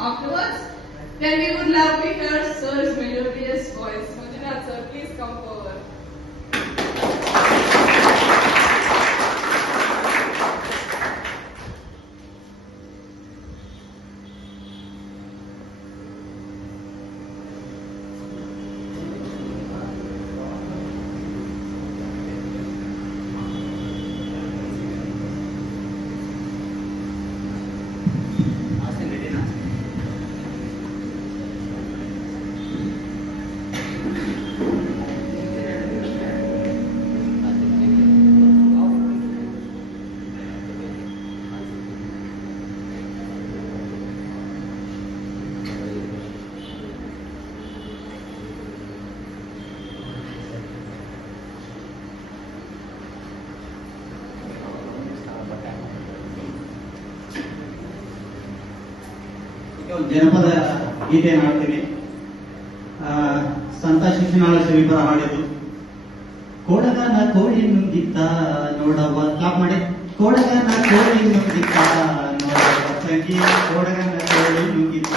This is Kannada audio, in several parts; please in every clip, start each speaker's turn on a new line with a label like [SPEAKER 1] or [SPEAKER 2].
[SPEAKER 1] Afterwards, then we would love to hear Sir's melodious voice. Manjunath sir, please come forward.
[SPEAKER 2] ಜನಪದ ಗೀತೆ ಹಾಡ್ತೀನಿ ಸಂತ ಶಿಕ್ಷಣಾಳ ಶ್ರೀಪರ ಹಾಡಿದ್ದು. ಕೋಡಗನ ಕೋಳಿ ನುಂಗಿತ್ತ ನೋಡವ್ವ ಕ್ಲಾಪ್ ಮಾಡಿ. ಕೋಡಗನ ಕೋಳಿ ನುಂಗಿತ್ತ ನೋಡವ್ವ ತಂಗಿ ಕೋಡಗನ ಕೋಳಿ ನುಂಗಿತ್ತ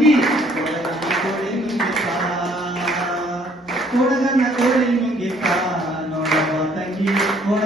[SPEAKER 2] தங்கி ಕೊಡಗನ್ನ ಕೋಳಿ ನುಂಗಿಪ್ಪ ನೋಡವ ತಂಗಿ ಕೊಡ